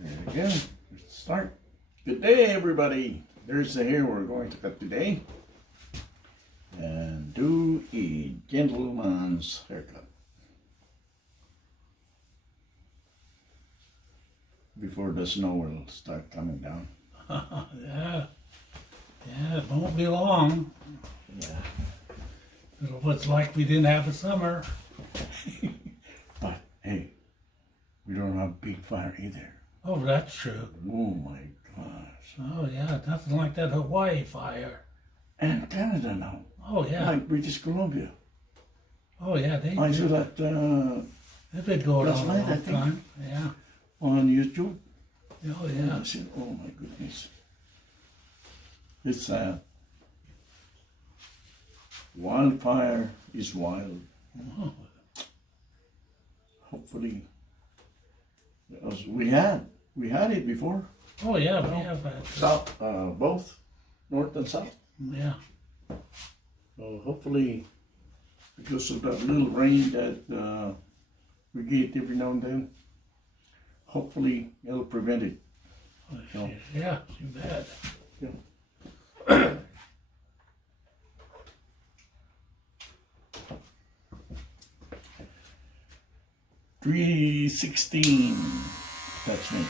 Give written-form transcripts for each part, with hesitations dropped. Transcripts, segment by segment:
There we go. Let's start. Good day, everybody. There's the hair we're going to cut today. And do a gentleman's haircut. Before the snow will start coming down. Yeah, it won't be long. Yeah. It looks like we didn't have a summer. But hey, we don't have a big fire either. Oh, that's true. Oh my gosh. Oh yeah, nothing like that Hawaii fire. And Canada now. Oh yeah. Like British Columbia. Oh yeah, I saw that they've been going last on a night, I long think. time. Yeah. on YouTube. Oh And yeah. I said, oh my goodness. It's sad. Wildfire is wild. Oh, Hopefully, because we had it before. oh yeah, we have that. South, both north and south. Yeah. So hopefully, because of that little rain that we get every now and then, hopefully it'll prevent it. No. Yeah, too bad. Yeah. $3.16. That's me.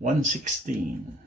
$1.16.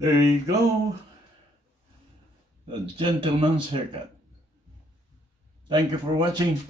There you go. A gentleman's haircut. Thank you for watching.